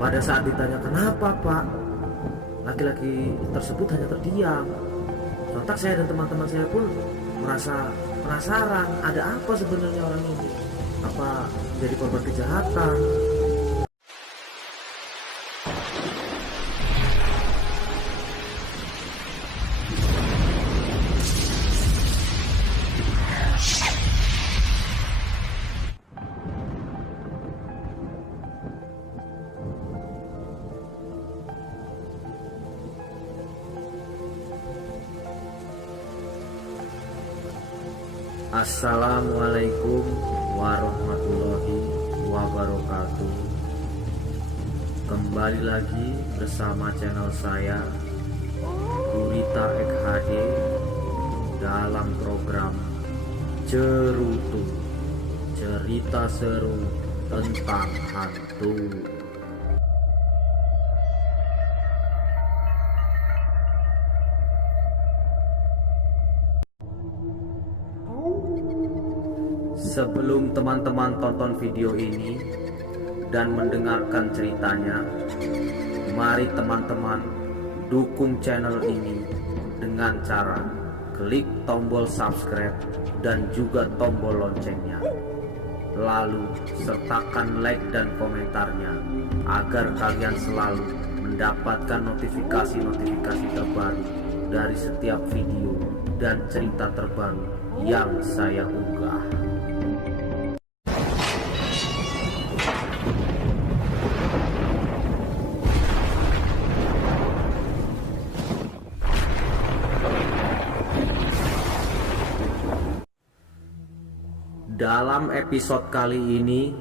Pada saat ditanya kenapa Pak, laki-laki tersebut hanya terdiam. Sontak saya dan teman-teman saya pun merasa penasaran, ada apa sebenarnya orang ini? Apa jadi korban kejahatan? Assalamualaikum warahmatullahi wabarakatuh. Kembali lagi bersama channel saya Gurita XHD dalam program Cerutu, cerita seru tentang hantu. Sebelum teman-teman tonton video ini dan mendengarkan ceritanya, mari teman-teman dukung channel ini dengan cara klik tombol subscribe dan juga tombol loncengnya. Lalu sertakan like dan komentarnya agar kalian selalu mendapatkan notifikasi-notifikasi terbaru dari setiap video dan cerita terbaru yang saya unggah. Dalam episode kali ini,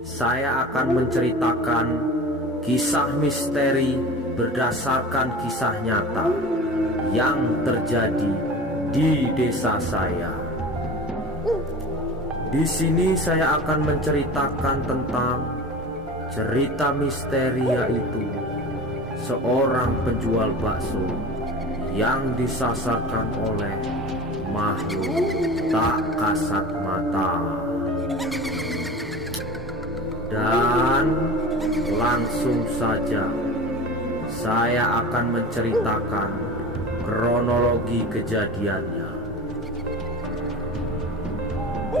saya akan menceritakan kisah misteri berdasarkan kisah nyata yang terjadi di desa saya. Di sini saya akan menceritakan tentang cerita misteri, yaitu seorang penjual bakso yang disasarkan oleh makhluk tak kasat mata. Dan langsung saja saya akan menceritakan kronologi kejadiannya.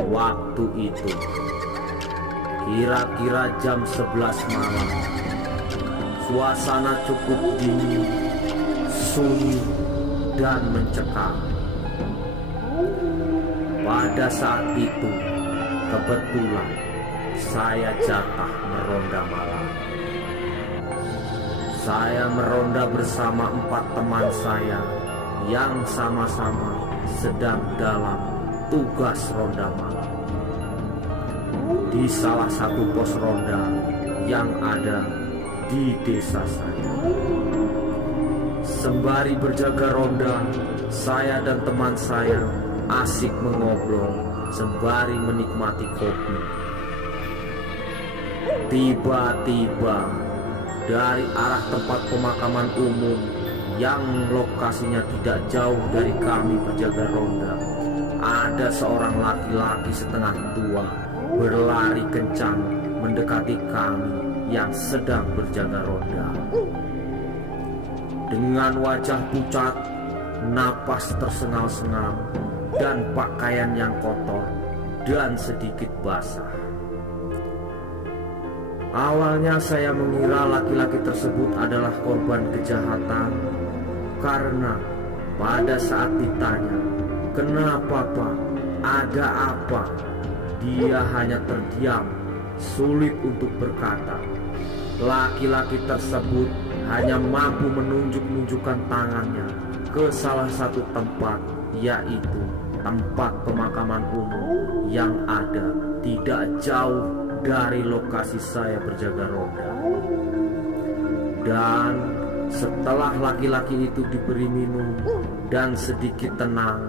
Waktu itu kira-kira jam 11 malam. Suasana cukup dingin, sunyi dan mencekam. Pada saat itu, kebetulan saya jatah meronda malam. Saya meronda bersama 4 teman saya yang sama-sama sedang dalam tugas ronda malam di salah satu pos ronda yang ada di desa saya. Sembari berjaga ronda, saya dan teman saya asik mengobrol sembari menikmati kopi. Tiba-tiba dari arah tempat pemakaman umum yang lokasinya tidak jauh dari kami berjaga ronda, ada seorang laki-laki setengah tua berlari kencang mendekati kami yang sedang berjaga ronda. Dengan wajah pucat, napas tersengal-sengal, dan pakaian yang kotor dan sedikit basah. Awalnya saya mengira laki-laki tersebut adalah korban kejahatan, karena pada saat ditanya, "Kenapa Pak? Ada apa?" dia hanya terdiam, sulit untuk berkata. Laki-laki tersebut hanya mampu menunjuk-nunjukkan tangannya ke salah satu tempat, yaitu tempat pemakaman umum yang ada tidak jauh dari lokasi saya berjaga ronda. Dan setelah laki-laki itu diberi minum dan sedikit tenang,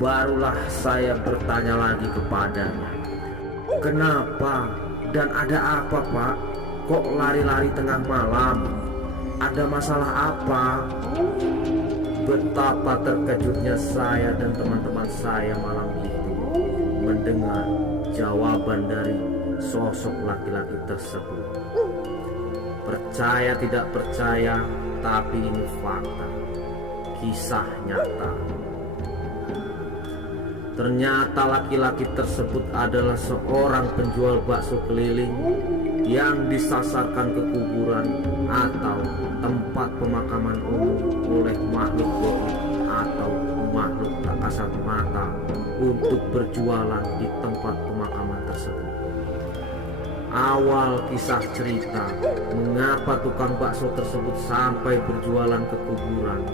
barulah saya bertanya lagi kepadanya, "Kenapa dan ada apa Pak? Kok lari-lari tengah malam? Ada masalah apa?" Betapa terkejutnya saya dan teman-teman saya malam itu mendengar jawaban dari sosok laki-laki tersebut. Percaya tidak percaya, tapi ini fakta, kisah nyata. Ternyata laki-laki tersebut adalah seorang penjual bakso keliling yang disasarkan ke kuburan atau tempat pemakaman umum oleh makhluk gaib atau makhluk tak kasat mata untuk berjualan di tempat pemakaman tersebut. Awal kisah cerita mengapa tukang bakso tersebut sampai berjualan ke kuburan.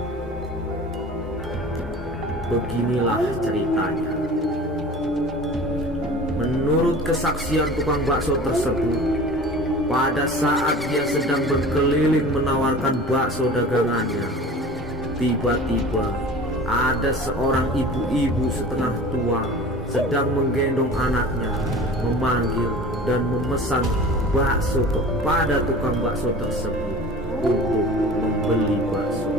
Beginilah ceritanya. Menurut kesaksian tukang bakso tersebut, pada saat dia sedang berkeliling menawarkan bakso dagangannya, tiba-tiba ada seorang ibu-ibu setengah tua sedang menggendong anaknya, memanggil dan memesan bakso kepada tukang bakso tersebut untuk membeli bakso.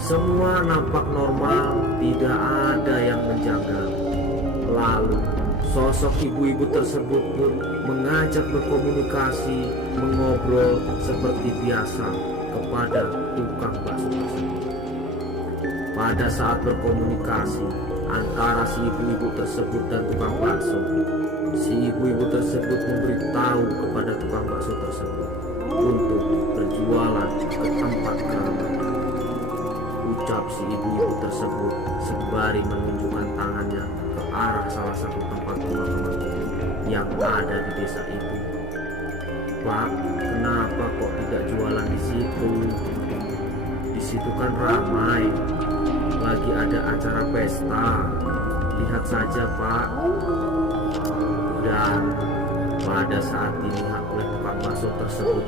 Semua nampak normal, tidak ada yang menjanggal. Lalu sosok ibu-ibu tersebut pun mengajak berkomunikasi, mengobrol seperti biasa kepada tukang bakso tersebut. Pada saat berkomunikasi antara si ibu-ibu tersebut dan tukang bakso, si ibu-ibu tersebut memberitahu kepada tukang bakso tersebut untuk berjualan ke tempat keramat. Ucap si ibu-ibu tersebut sembari menunjukkan tangannya ke arah salah satu tempat pemakaman yang ada di desa itu. Pak, kenapa kok tidak jualan di situ? Di situ kan ramai, lagi ada acara pesta. Lihat saja, Pak. Dan pada saat dilihat oleh tukang bakso tersebut,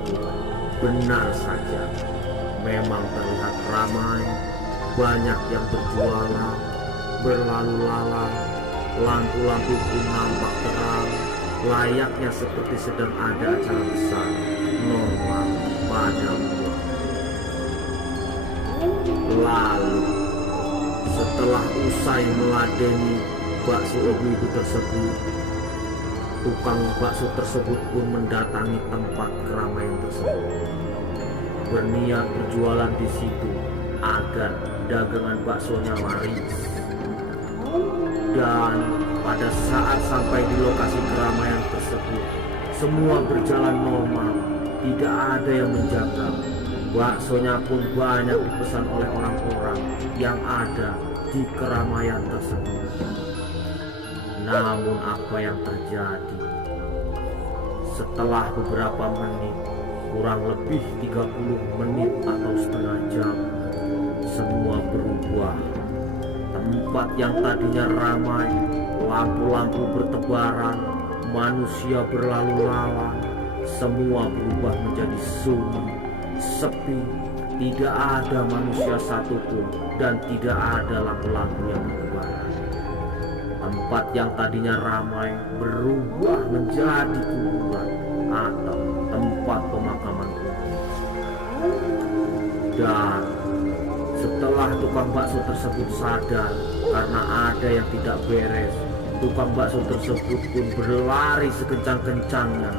benar saja, memang terlihat ramai, banyak yang berjualan, berlalu lalang, lampu-lampu pun nampak terang, layaknya seperti sedang ada acara besar, normal pada bulan. Lalu, setelah usai meladeni bakso ibu-ibu tersebut, tukang bakso tersebut pun mendatangi tempat keramaian tersebut, berniat berjualan di situ agar dagangan baksonya laris. Dan pada saat sampai di lokasi keramaian tersebut, semua berjalan normal, tidak ada yang menjanggal. Baksonya pun banyak dipesan oleh orang-orang yang ada di keramaian tersebut. Namun apa yang terjadi? Setelah beberapa menit, kurang lebih 30 menit atau setengah jam, semua berubah. Tempat yang tadinya ramai, lampu-lampu bertebaran, manusia berlalu lalang, semua berubah menjadi sunyi, sepi, tidak ada manusia satupun dan tidak ada lampu-lampu yang bertebaran. Tempat yang tadinya ramai berubah menjadi kuburan atau tempat pemakaman umum. Dan setelah tukang bakso tersebut sadar karena ada yang tidak beres, tukang bakso tersebut pun berlari sekencang-kencangnya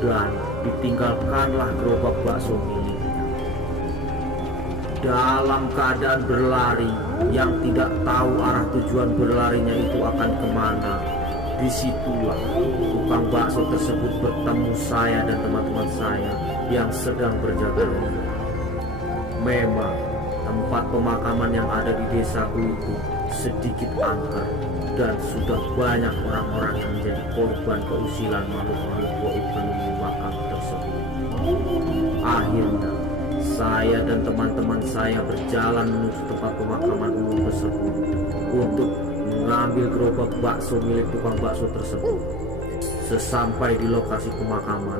dan ditinggalkanlah gerobak bakso miliknya. Dalam keadaan berlari yang tidak tahu arah tujuan berlarinya itu akan kemana, disitulah tukang bakso tersebut bertemu saya dan teman-teman saya yang sedang berjaga. Memang tempat pemakaman yang ada di desaku itu sedikit angker dan sudah banyak orang-orang yang menjadi korban keusilan makhluk-makhluk gaib penghuni makam tersebut. Akhirnya saya dan teman-teman saya berjalan menuju tempat pemakaman umum tersebut untuk mengambil gerobak bakso milik tukang bakso tersebut. Sesampai di lokasi pemakaman,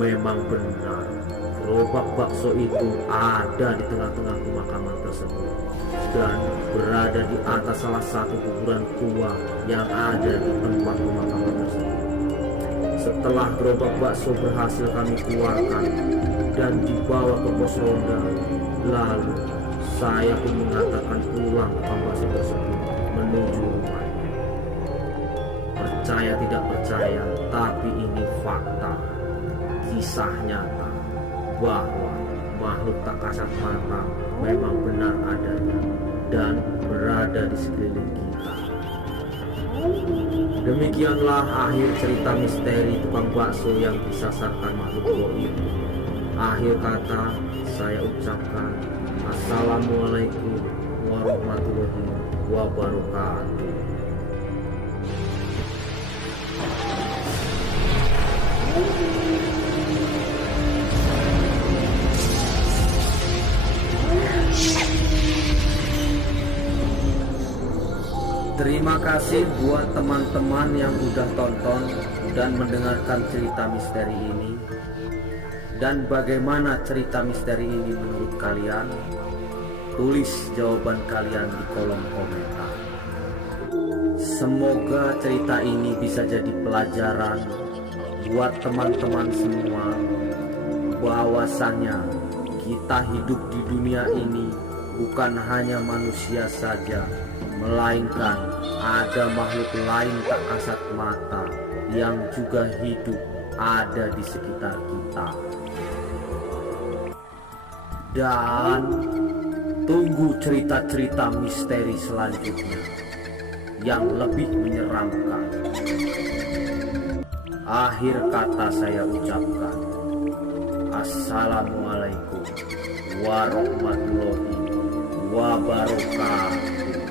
memang benar gerobak bakso itu ada di tengah-tengah pemakaman tersebut dan berada di atas salah satu kuburan tua yang ada di tempat pemakaman tersebut. Setelah gerobak bakso berhasil kami keluarkan dan dibawa ke pos ronda, lalu saya pun mengatakan pulang tukang bakso tersebut menuju rumah. Percaya tidak percaya, tapi ini fakta, kisah nyata. bahwa makhluk tak kasat mata memang benar adanya dan berada di sekeliling kita. Demikianlah akhir cerita misteri tukang bakso yang disasarkan makhluk goib. Akhir kata saya ucapkan Assalamualaikum warahmatullahi wabarakatuh. Terima kasih buat teman-teman yang udah tonton dan mendengarkan cerita misteri ini. Dan bagaimana cerita misteri ini menurut kalian? Tulis jawaban kalian di kolom komentar. Semoga cerita ini bisa jadi pelajaran buat teman-teman semua, bahwasannya kita hidup di dunia ini bukan hanya manusia saja, melainkan ada makhluk lain tak kasat mata yang juga hidup ada di sekitar kita. Dan tunggu cerita-cerita misteri selanjutnya yang lebih menyeramkan. Akhir kata saya ucapkan Assalamualaikum warahmatullahi wabarakatuh.